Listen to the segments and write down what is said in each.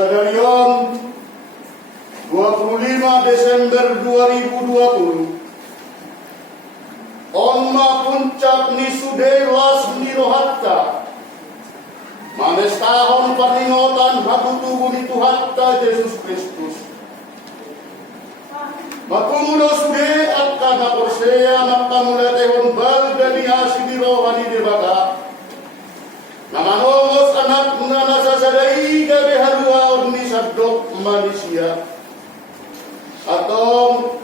Sadarion 25 Desember 2020 Onma puncak ni sudewas ni rohatta manestahon paningotan hatutubu ni Tuhatta Yesus Kristus Makumulo sude at kanakorsea makamula tehon balda ni asi di rohani di baka Nanganomos anak na nasasadai gabi haluaon ni sadok manusia atong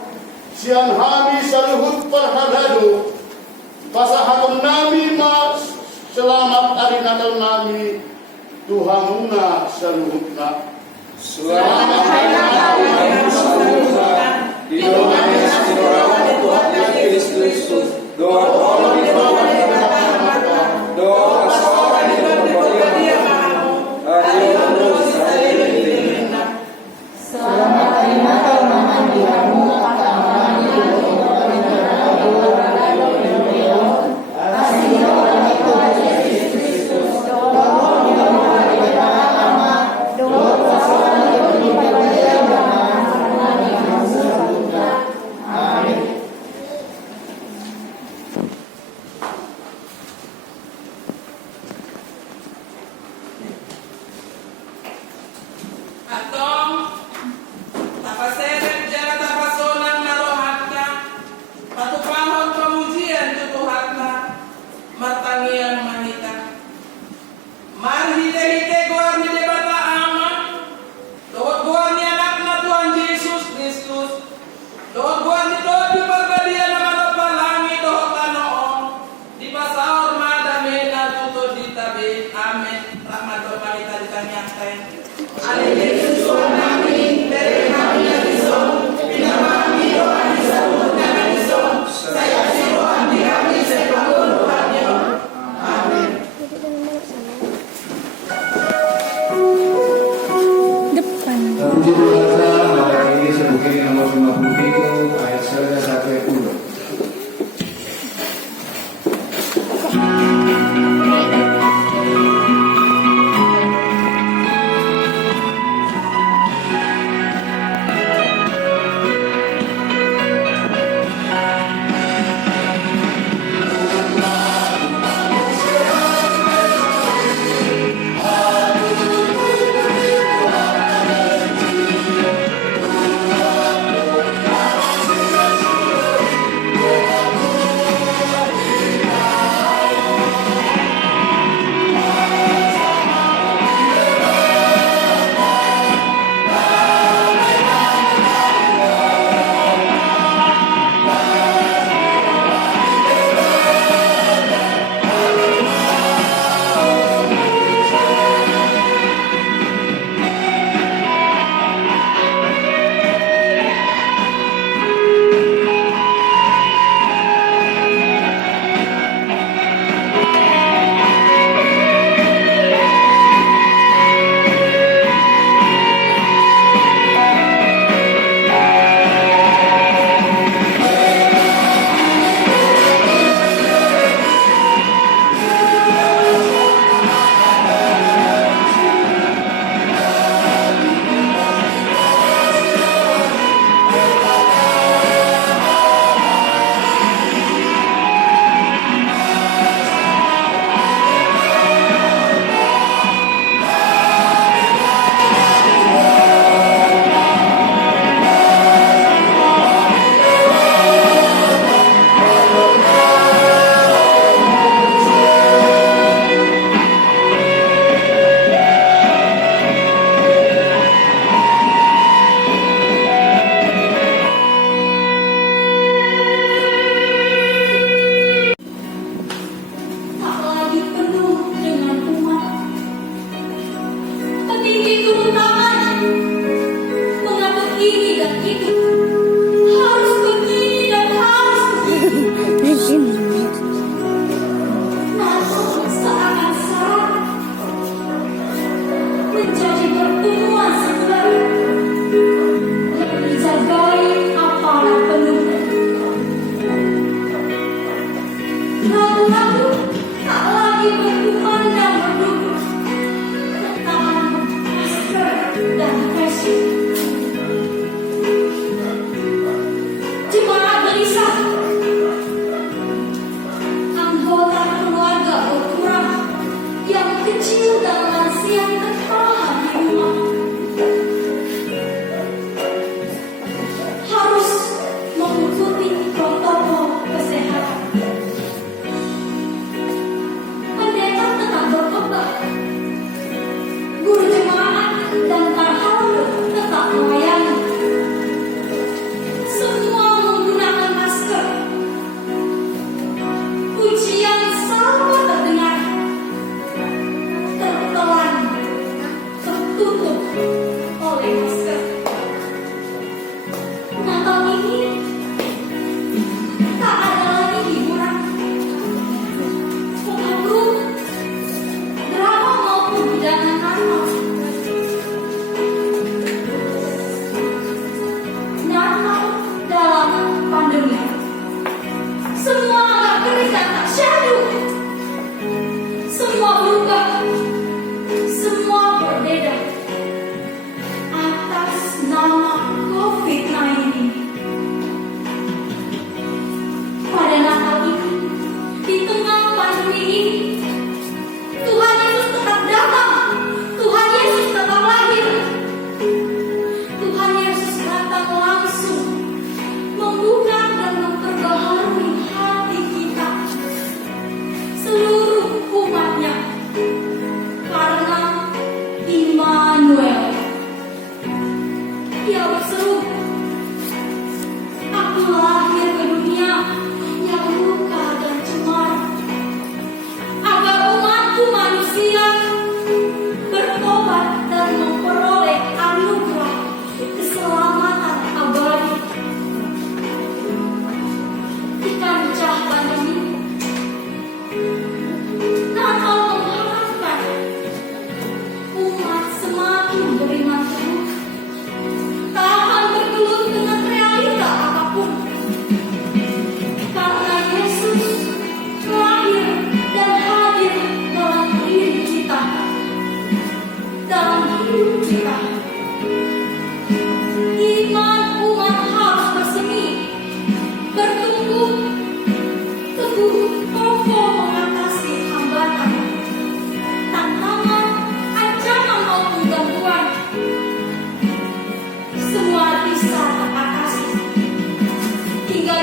siyan hami sa luhut parhalado pasahaton nami mas selamat ari natal nami Tuhanuna sa luhut na selamat hari natal sa luhut na Dinomanes Dinorawan Tuhan Yesus Kristus doa Allah di bawah doa seorang yang berbahagia ayo terus selamat hari natal mama diramu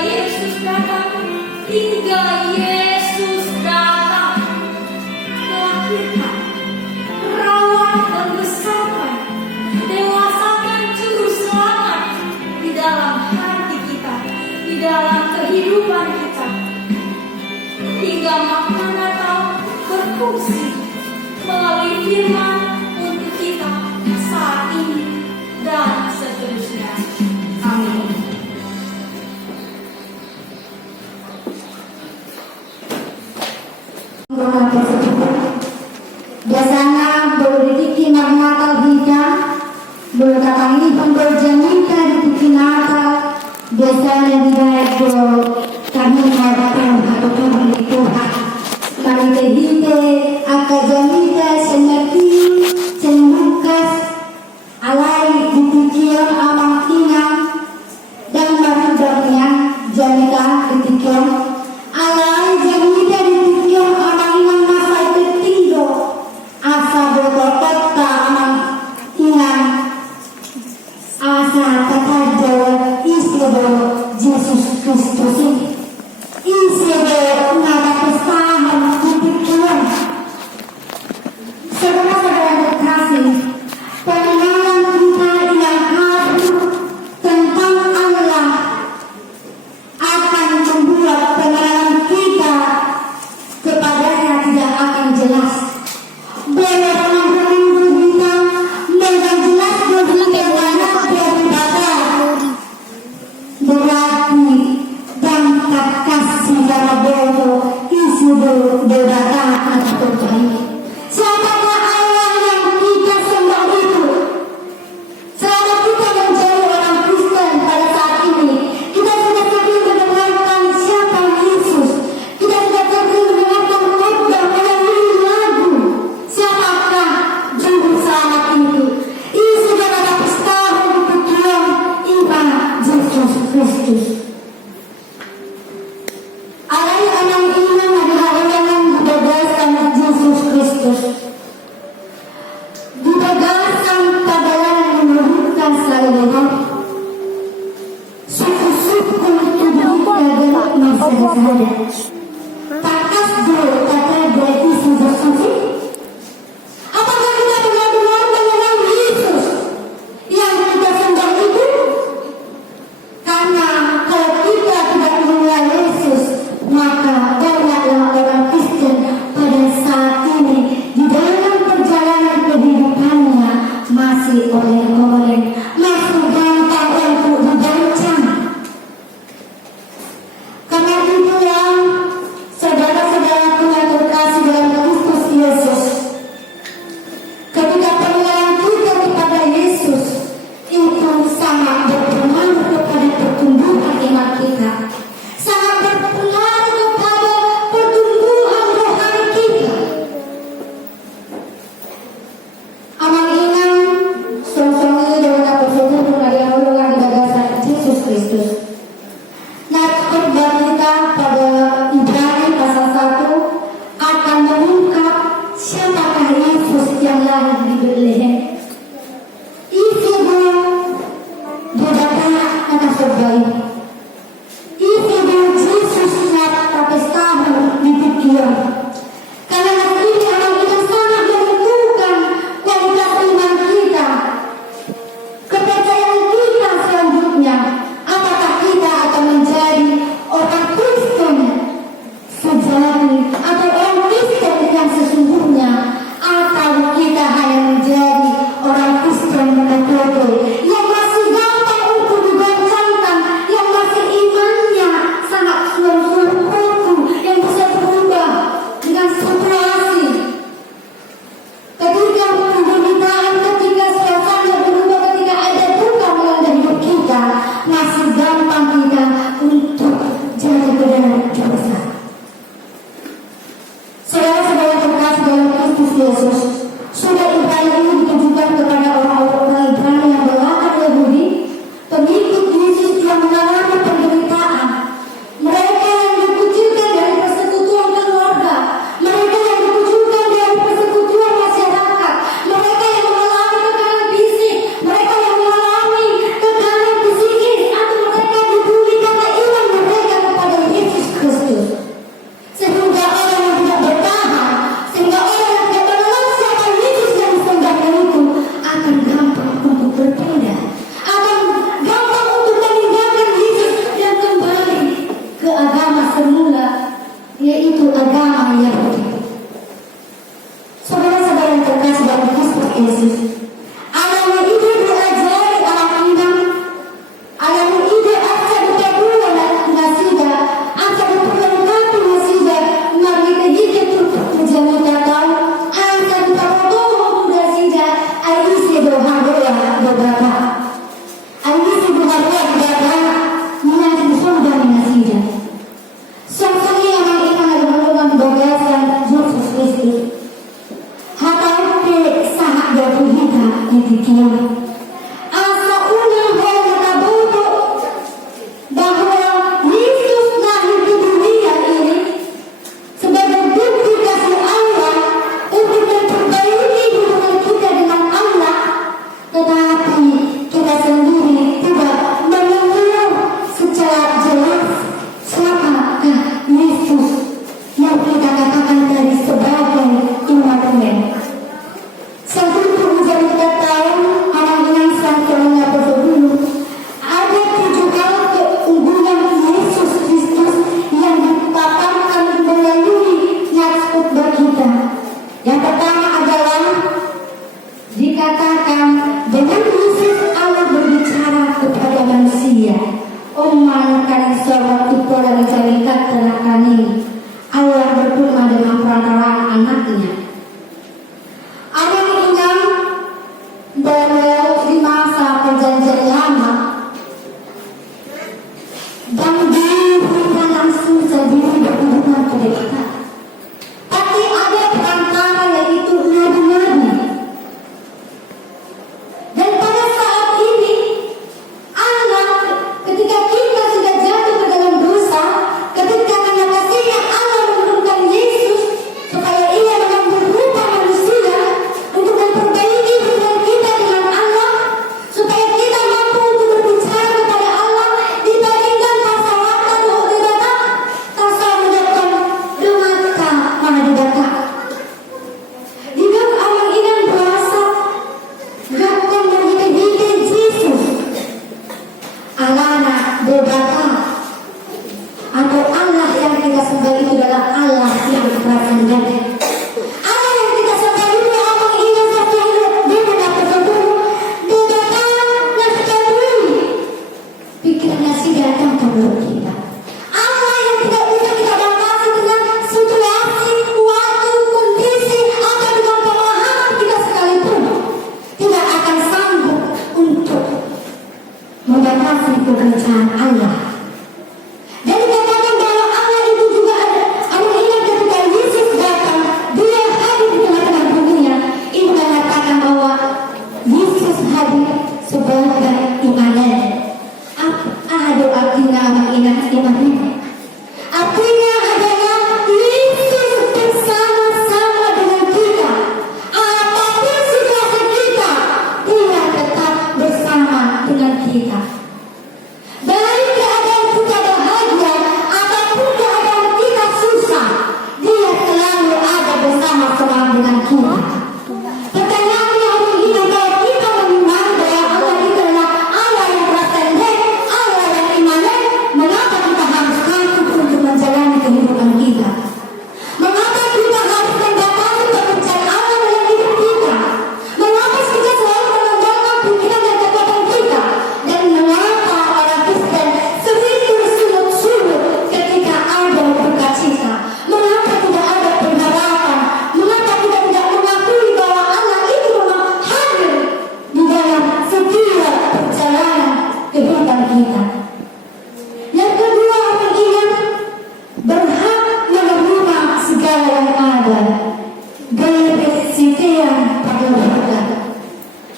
Yesus datang, hingga Yesus datang, melahirkan, merawat dan besarkan, dewasakan juru selamat di dalam hati kita, di dalam kehidupan kita, hingga makna Natal berfungsi melalui firman untuk kita saat ini dan seterusnya. Amin. Biasanya berdiki Natal hijau, berdatangi pemberjanita di tiki Natal. Biasanya dibaik kami mengatakan atau kami Tuhan. Mari kita akajanita senati senukas alai di tikian amang inang dan marudangnya janita di tikian alai janita di tikian amang inang masai tertinggo asa berkota amang inang asa kata jawa isebo Yesus Kristus isebo nada kesahan di tikian. Saudara-saudara terkasih, pengenalan kita yang hadir tentang Allah akan membuat pengenalan kita kepadanya tidak akan jelas. Bila renang-renang kita dengan jelas bagaimana dia berkata, berarti dan tak kasih dalam bodoh isi berkata atau baik. Siapakah Allah yang kita sembah itu? Selama kita menjadi orang Kristen pada saat ini, kita sudah sering mendengarkan siapa Yesus. Kita sudah sering mendengarkan khotbah melalui lagu. Siapakah juru selamat itu? Ini sudah ada setahun kemudian Iman Yesus Kristus. Alai anak iman adalah orang yang dibebaskan Yesus Kristus. Dibebaskan pada yang menurutkan salibnya. Suku-suku tubuh adalah masalah. Takas dia kata dia isi bersuci. Apakah kita benar-benar mengenal Yesus yang kita sembah itu? Karena kalau kita tidak mengenal Yesus, maka banyaklah orang Kristen pada saat ini di dalam perjalanan kehidupannya masih oleh-oleh, masih gampang untuk digoncang. Karena itu yang saudara-saudaraku yang terkasih dalam Kristus Yesus, ketika pengenalan kita kepada Yesus itu sangat berpengaruh kepada pertumbuhan iman kita, sangat berpengaruh kepada pertumbuhan rohani kita. Amang inang song-songnya dengan apa saja mengenai ulungan di bagasan Yesus Kristus. Nah, khotbah kita pada Ibrani pasal 1 akan mengungkap siapakah Yesus yang lahir di Betlehem. Isi berkata anak terbaik. Isi Yesus tapi setahun di pikiran. Karena ini akan kita sangat menentukan kualitas iman kita, kepercayaan kita selanjutnya. Apakah kita akan menjadi orang Kristen adalah Allah yang transenden. Allah yang kita sembah itu Allah ini satu hidup di mana tersebut didatang dan terjadi pikirannya si datang ke mulut kita. Allah yang tidak bisa kita batasi dengan situasi, waktu, kondisi atau dengan pemahaman kita sekalipun tidak akan sanggup untuk membatasi pekerjaan Allah. Dan dikatakan bahwa Allah itu juga ada ingat ketika Yesus datang, dia hadir di tengah-tengah dunia. Itu mengatakan bahwa Yesus hadir sebagai Immanuel. Apa ada artinya Immanuel? Artinya adalah Yesus bersama-sama dengan kita. Apapun situasi kita, dia tetap bersama dengan kita. Baik keadaan kita bahagia ataupun keadaan kita susah, dia selalu ada bersama-sama dengan kita. Pertanyaannya hari ini, kalau kita mengenal bahwa Allah itu adalah Allah yang transenden, Allah yang Immanuel, mengapa kita harus takut untuk menjalani kehidupan kita? Mengapa kita harus membatasi pekerjaan Allah dalam hidup kita? Mengapa kita selalu menenggelamkan pikiran dan kekuatan kita? Dan mengapa orang Kristen sering bersungut-sungut ketika ada duka cita? Mengapa tidak ada pengharapan? Mengapa kita tidak mengakui bahwa Allah itu memang hadir di dalam setiap perjalanan kehidupan kita? Yang kedua, orang ingat berhak menerima segala yang ada. Bersitian pada berkat.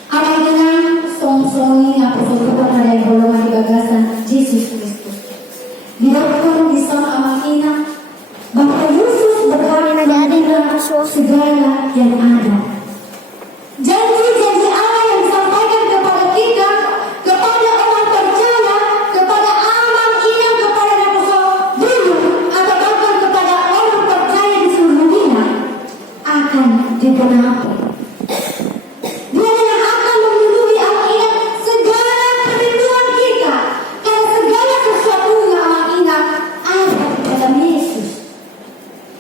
Orang ingat song-song yang persekutuan ada yang golongan di bagasan Yesus Kristus. Didapatkan di sana orang ingat bahwa Yesus berhak menerima segala yang ada. Janji-janji Allah yang disampaikan kepada kita, kepada orang percaya, kepada aman ingat kepada Rasul dulu, atau bahkan kepada orang percaya di seluruh dunia akan digenapi. Dia yang akan memenuhi Allah ingat segala kebutuhan kita, karena segala sesuatunya Allah ingat ada di dalam Yesus.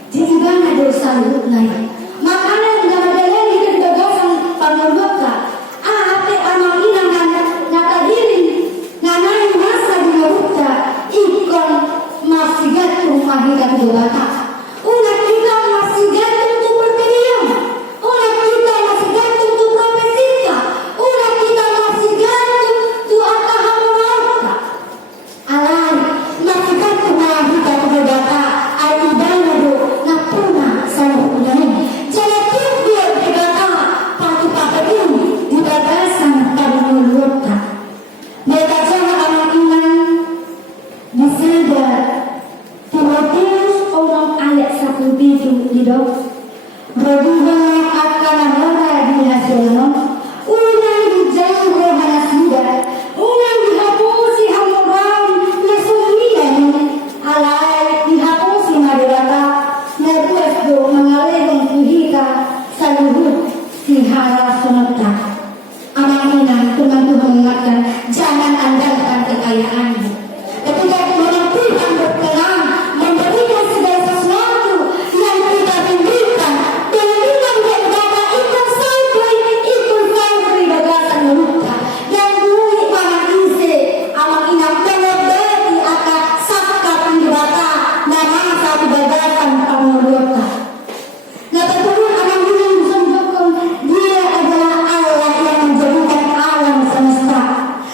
Jadi mana dosa lain? Makanan yang ada yang kita dibagasan panggung ate amal inang nakadiri nanay masa dinarukta ikon masigat mahigat dewata. Una kita masigat untuk berpilihan. Una kita masigat untuk profesika. Una kita masigat untuk akahamunauka. Alay masigat mahigat dewata ay ibanado na puna sa lukunan. Jadi dia berkata patu-patu di bagasan panulurta. Mereka jangan anak iman disada Timotius orang ayat 1 di dok. Berdua akan ada di hasilnya. Unang dijauh rohana sudah. Unang dihapusi hamuran nasulian. Alay dihapusi madirata. Nabuas do mengalirkan kuhika sa luhut si hara sunota. Anak inang Tuhan mengingatkan, jangan andalkan kekayaanmu. Ketika Tuhan berkenan memberikan segala sesuatu yang kita rindukan, dengan iman dan berkata ikut sampai bagasan meluka dan bui mana isi anak inang pengebeti akan sabka penjibata nama satu bagasan panguluka. Ngatakan anak inang disebutkan dia adalah Allah yang menjadikan alam semesta.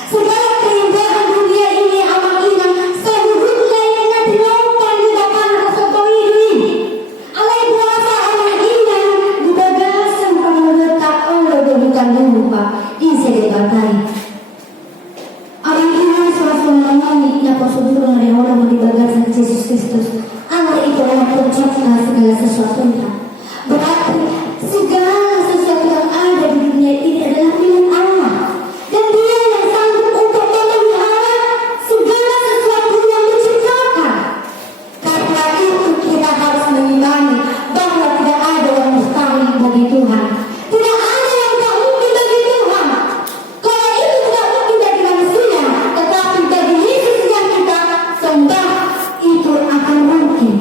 Segala keindahan dunia ini anak inang seluruhnya yang dilakukan di depan Rasul ini. Allah kuasa anak inang di bagasan panguluka oleh bukan lupa isi debatai. Orang inang selalu yang prosedur dari orang di bagasan Yesus Kristus. Allah itu adalah pencipta segala sesuatunya. Berarti segala sesuatu yang ada di dunia ini adalah milik Allah. Dan dia yang sanggup untuk memelihara segala sesuatu yang diciptakan. Karena itu kita harus mengimani bahwa tidak ada yang mustahil bagi Tuhan. Tidak ada yang tak mungkin bagi Tuhan. Kalau itu tidak mungkin bagi manusia, tetapi bagi Yesus yang kita sembah itu akan mungkin.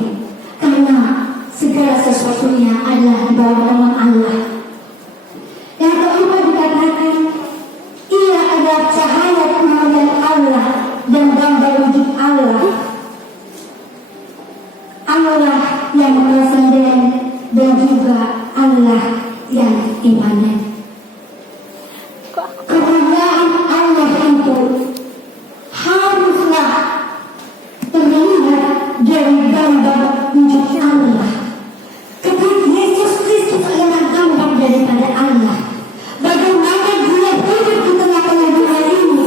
Karena manusia adalah di bawah naungan Allah. Yang keempat dikatakan ia adalah cahaya kemuliaan Allah dan gambar wujud Allah. Allah yang transenden dan juga Allah yang imanen. Kemuliaan Allah itu haruslah terlihat dari gambar wujud Allah. Ketika Yesus Kristus adalah gambar daripada Allah, bagaimana Dia hidup di tengah-tengah dunia ini,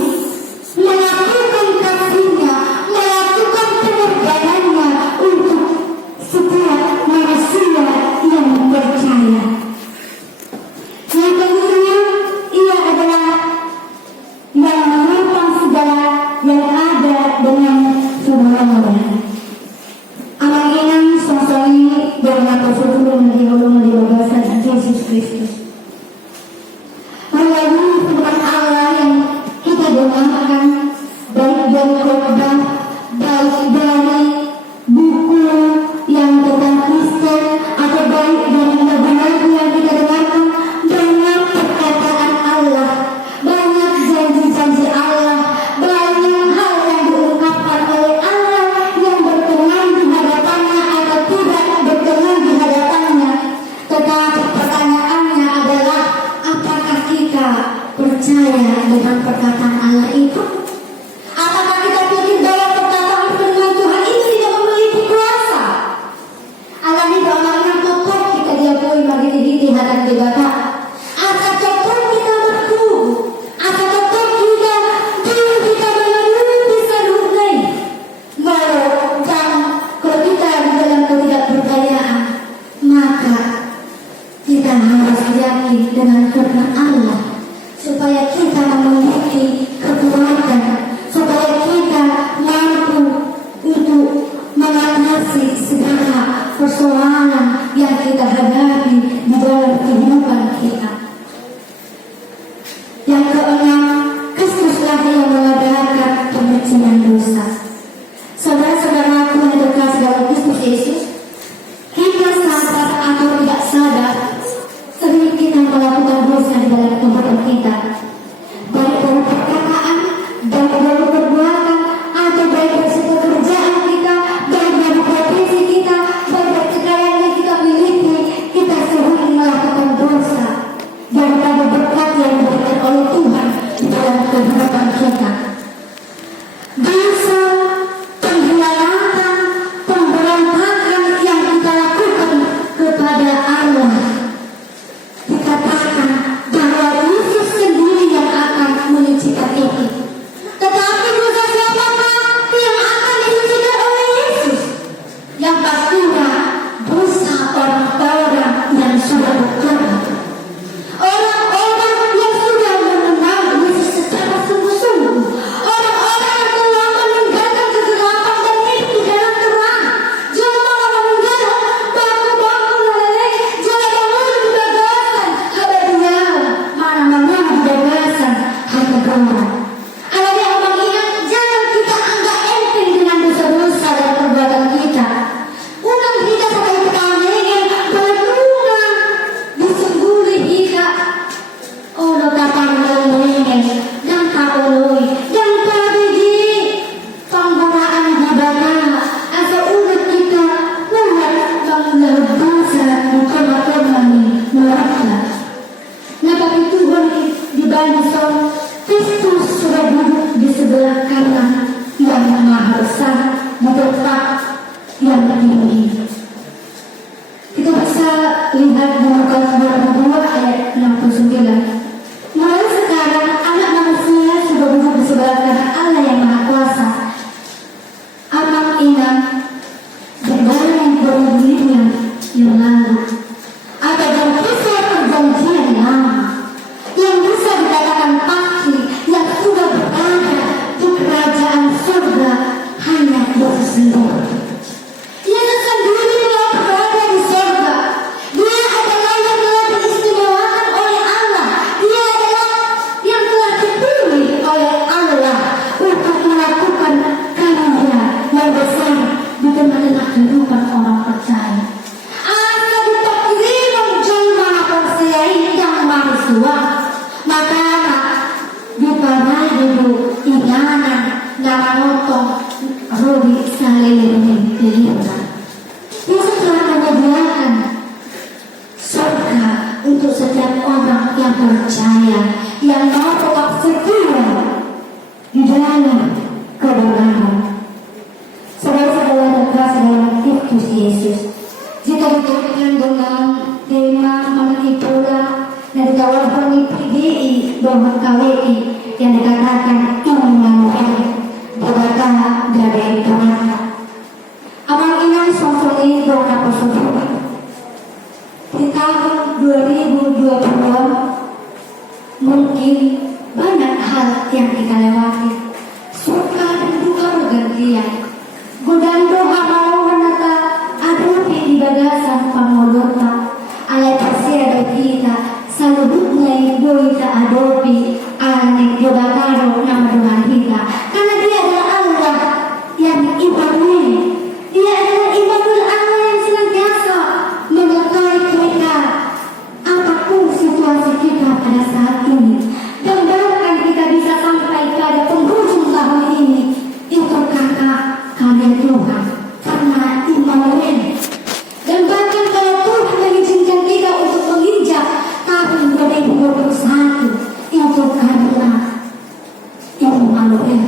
melakukan kasih-Nya, melakukan pengorbanannya untuk setiap manusia yang percaya. Yang kedua, ia adalah yang menopang segala yang ada dengan semuanya. Amal ini sosai dan apostol menjadi bahasa Yesus Kristus. Melalui firman Allah yang kita dengarkan, baik dari khotbah, baik dari buku yang tentang Kristen, atau baik dari lagu-lagu yang kita dengarkan, banyak perkataan Allah, banyak janji-janji Allah, banyak hal yang diungkapkan oleh Allah yang berkenan di hadapannya atau tidak berkenan di hadapannya. Tetapi pertanyaannya adalah, apakah kita percaya dengan perkataan Allah itu? Apakah kita pikir bahwa perkataan firman Tuhan ini tidak memiliki kuasa? Allah ini bagaimana kotor kita diakui magiti-giti hadap dibata. Asa kotor kita bertubuh, asa kotor kita dulu kita melalui seluruhnya. Kalau kita di dalam ketidakpercayaan, maka kita harus yakin dengan firman Allah supaya kita memiliki kekuatan, supaya kita mampu untuk mengatasi segala persoalan yang kita hadapi di dalam kehidupan kita. Yang keenam, Kristuslah yang mengadakan penyucian dosa. Saudara-saudaraku yang terkasih dalam Kristus Yesus, kita sadar atau tidak sadar, sering kita melakukan dosa di dalam kehidupan kita, baik dari perkataan, baik dari perbuatan, atau baik dari pekerjaan kita, baik dari profesi kita, baik dari kekayaan yang kita miliki. Kita sering melakukan dosa daripada berkat yang diberikan oleh Tuhan di dalam kehidupan kita. Dosa, pengkhianatan, pemberontakan yang kita lakukan kepada Allah. Dikatakan bahwa Yesus sendiri yang akan menyucikan itu. Tetapi dosa siapakah yang akan disucikan oleh Yesus? Yang pastinya dosa orang-orang yang sudah bertobat, orang-orang yang sudah mengenal Yesus secara sungguh-sungguh, orang-orang yang telah meninggalkan kegelapan dan hidup di dalam terang. Jangan meninggalkan baku-baku leleh, jangan mengeluh di bagasan ada dia, mana mengeluh di bagasan hanya gambar. Alami abang ingat, jangan kita anggap enteng dengan dosa-dosa dan perbuatan kita. Unang kita sampai pertanyaan berdua disengguli kita. Oh, lo kapang leleh dan kaoloi dan pabigi panggunaan ibadah asal udah kita mulai bangun dosa di tengah-tengah neraka. Nah, tapi Tuhan di barisan Kristus sudah duduk di sebelah kanan yang maha besar di tempat yang tinggi. Kita bisa lihat di Lukas 22 ayat 69. Mulai sekarang anak manusia sudah duduk di sebelah kanan Allah yang maha kuasa. Amat ingat segala yang berlalunya yang lalu, atau dalam kisah perjanjian lama yang bisa dikatakan pasti yang sudah berada di kerajaan surga hanya Yesus sendiri. Yesus sendiri yang berada di surga. Dia adalah yang telah diistimewakan oleh Allah. Dia adalah yang telah dipilih oleh Allah untuk melakukan karya yang besar di tengah-tengah kehidupan orang percaya. Asa dilihat. Yesus telah menyediakan surga untuk setiap orang yang percaya, yang mau tetap setia di dalam kebenaran. Saudara-saudara terkasih dalam Kristus Yesus, jika dikaitkan dengan tema mengenai pula dari kawan PGI dan KWI yang dikatakan Immanuel, berkata dari Tuhan. Abang ingat suatu beberapa sebelum di tahun 2022 mungkin banyak hal yang kita lewati, suka dan duka bergantian. Godaan doa mau menata adupi di bagasan pamodota, alai persia kita selalu mulai doi tak adopi anek jobataro nama Tuhan kita, karena dia adalah Allah yang Immanuel. Dia adalah Immanuel, Allah yang senantiasa menyertai kita apapun situasi kita pada saat ini. Dan bahkan kita bisa sampai pada penghujung tahun ini itu karena karya Tuhan, karena Immanuel. Dan bahkan kalau Tuhan mengizinkan kita untuk menginjak tahun 2021 itu karena Immanuel,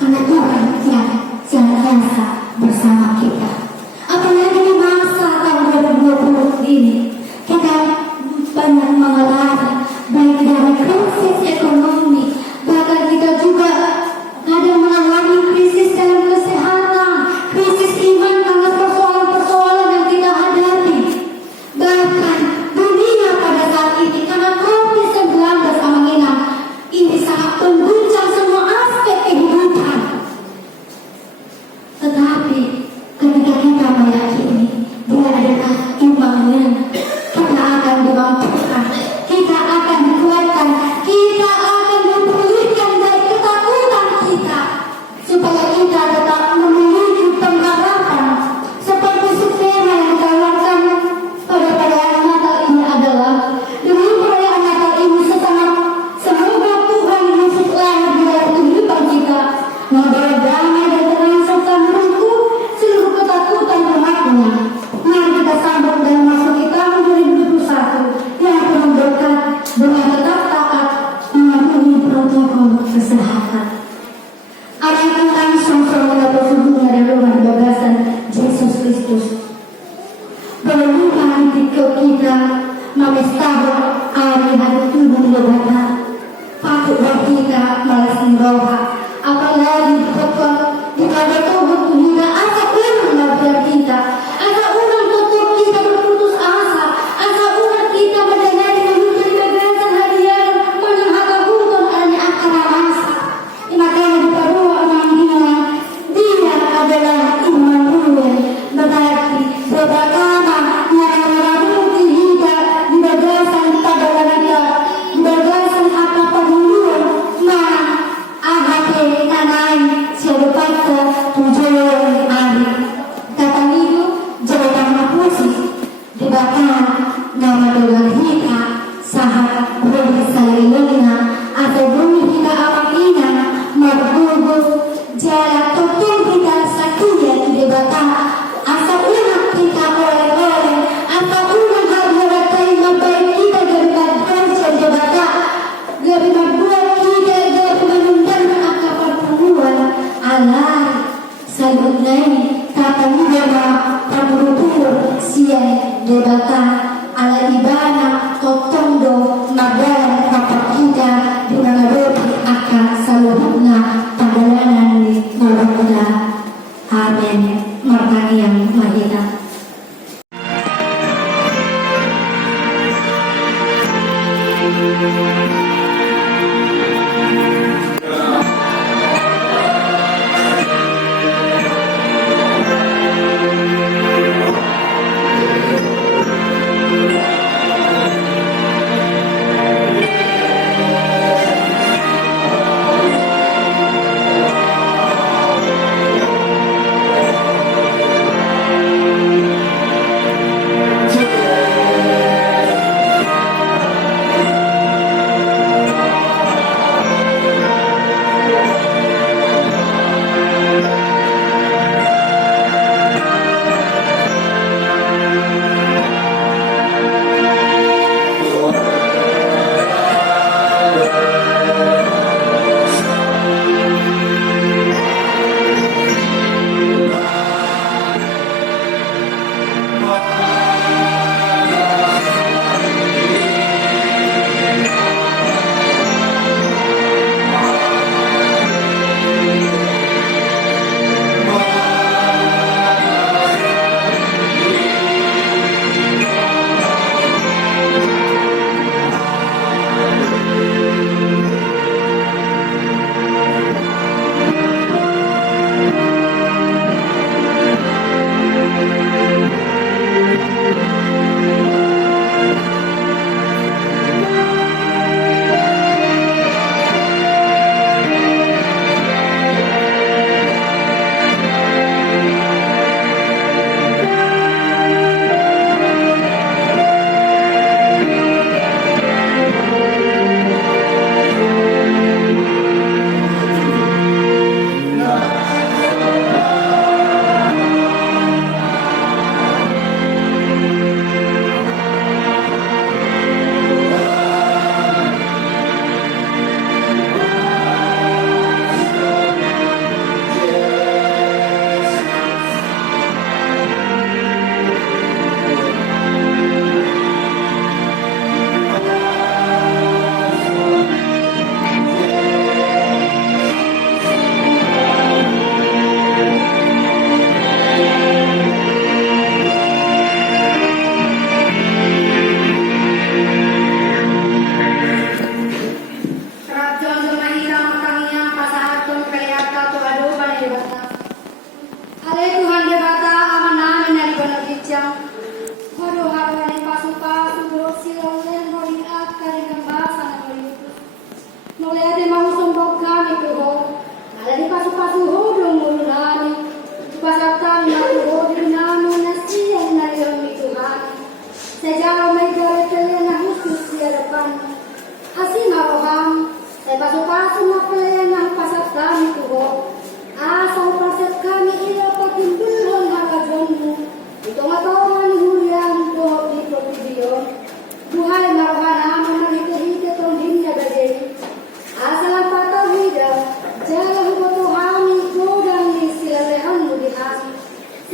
karena Tuhan yang senantiasa bersama kita. Apalagi di masa tahun 2020 ini kita banyak mengalami baik dari krisis ekonomi, bahkan kita juga ada mengalami krisis dalam kesehatan, krisis iman karena persoalan-persoalan yang kita hadapi. Bahkan dunia pada saat ini karena COVID-19 mengingat ini sangat mengguncang semua aspek kehidupan. Tetapi ketika kita meyakini Dia adalah Immanuel, kita akan dimampukan, kita akan dikuatkan, kita akan dipulihkan dari ketakutan kita, supaya kita tetap memiliki pengharapan. Seperti subtema yang ditawarkan pada perayaan Natal ini adalah, dengan perayaan Natal ini semoga Tuhan Yesus lahir di dalam kehidupan kita, membawa damai dan tenang serta merengkuh seluruh ketakutan umatnya. Mari kita sambut dan masuki tahun 2021 yang penuh berkat dengan tetap taat mematuhi protokol kesehatan. Ayat tentang sama-sama mendapat hubungan dan rumah di bagasan Yesus Kristus. Berhubungan ketika kita memestakan hari-hari tubuh lebata, patut bagi kita malas roha. Apalagi jika betul tidak ada ulang dari kita, ada ulang tutup kita berputus asa, ada ulang kita mendengar memberi bagasan hadiah menyenangkan hutan hanya akan masa. Makanya diperlukan panggilan Dia adalah Immanuel, berarti berbakama yang merabuti kita di bagasan pada wanita, di bagasan apa peduluan mana ahate tanai siapapun tujuan hari kata itu jawaban mapusi di bakal nama Tuhan kita sahabat boleh salingnya atau boleh kita awakina mergugu jalan tutup kita sakuya di bakal asal ulang kita oleh-oleh atau ulang hadiah terima baik kita dari badan jabatan dari badan kita dari menundang akal pertemuan alai salunai kata nama pemburu siang debatan ala ibana totondo magalan kapal kita di mana dopi akan seluruhnya panggilan di mudah-mudah. Amin. Martani yang mahina.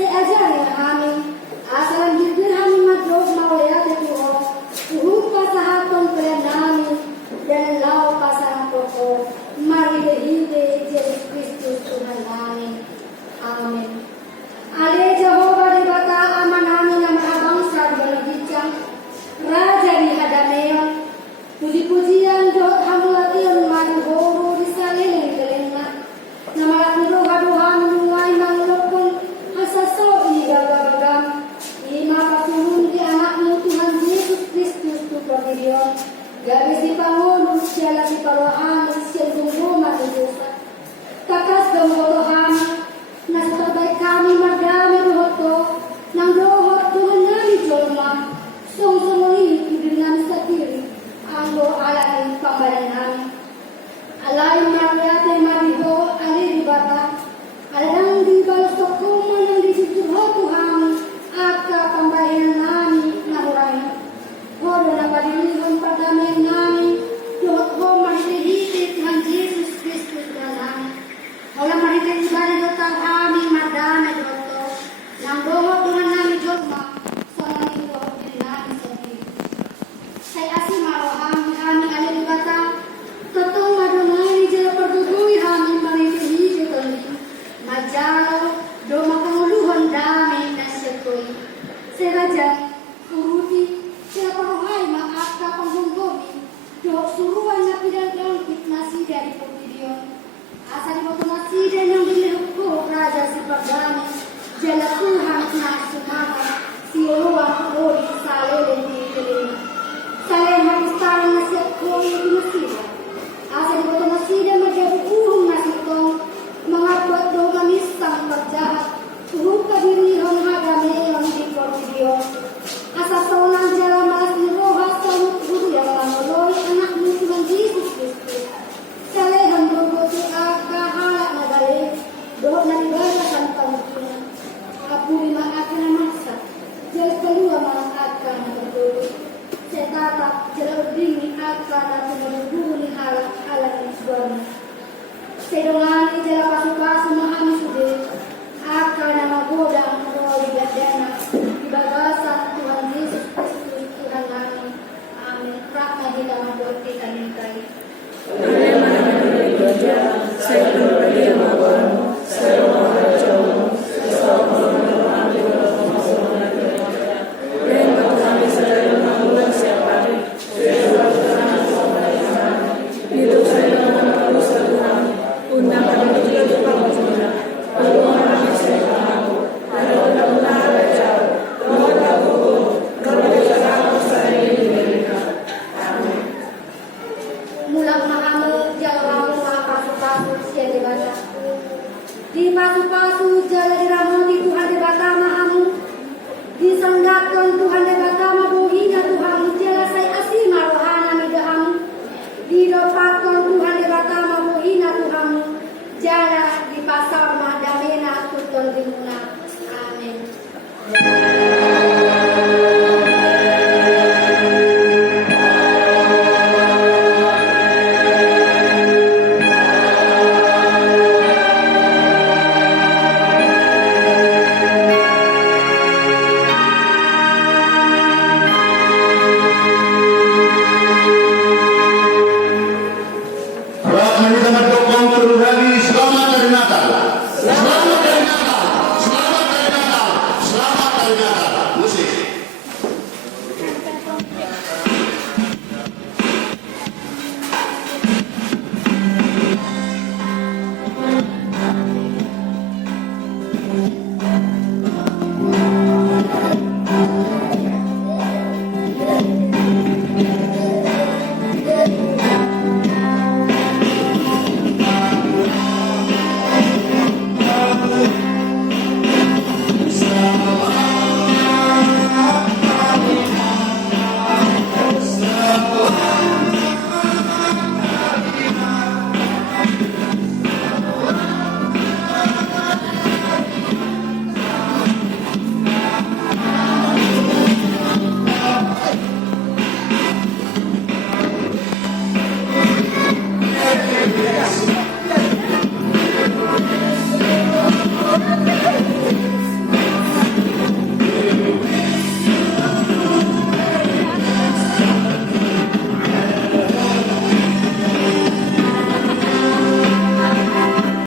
seajarnya kami asalan hidup kami madrog mauliat Tuhan uhuk pasahaton perenami dan lau pasangan pokok mari dehide Yesus Kristus Tuhan kami. Amin. Ale Jehovah di bata amanami nama bangsa berbincang Raja di hadameon puji-pujian dot hamulation madu horo di salileng gelengna nama lakudo haduhan nuai manglopun hasaso igagagam ima pasulun di anakmu Tuhan Yesus Kristus Tuhan Gideon garis di pangon siala di parohan sial gungoma di dosa takas gongorohan nas terbaik kami madami rohoto nang rohot Tuhan nami jolma song-songoli dengan sendiri anggo alai pambaran kami alai mariate mariho ali di bata alang di balsok kuman di situ Tuhan aka pambaran kami nahurai hodo na padilihan padamen kami dohot ho mahidihiti Tuhan Yesus Kristus dalam olah mahidihiti bari dotang kami madame doto nang dohot Tuhan kami jolma saya asih maroham kami ada di bata totong madongai jaya perdudui kami marihi jekali majalo doma penguluhan damai nasyakoi seraja uruti siapa rohai maaf kapang honggomi dok suruhan na pidang nasi dari video asal di nasi dan yang dilihukku raja si perdana jala Tuhan na sumaha siluan rodi salele di kelima saya harus tahu nasihat kau itu masih asal di masih menjadi nasi kau mengabuat doa misang berjahat buka diri hong hagame yang di video asal seorang jalan malas di roha samut guru yang menoloi anakmu Tuhan Yesus Kristus saya hendak berdoa kahala nagale doa nagale tanpa mungkin aku lima akan masa jadi kedua malah akan berdoa saya tatap jalan dingin akan dan menunggu ni halat yang sebenarnya. Saya doa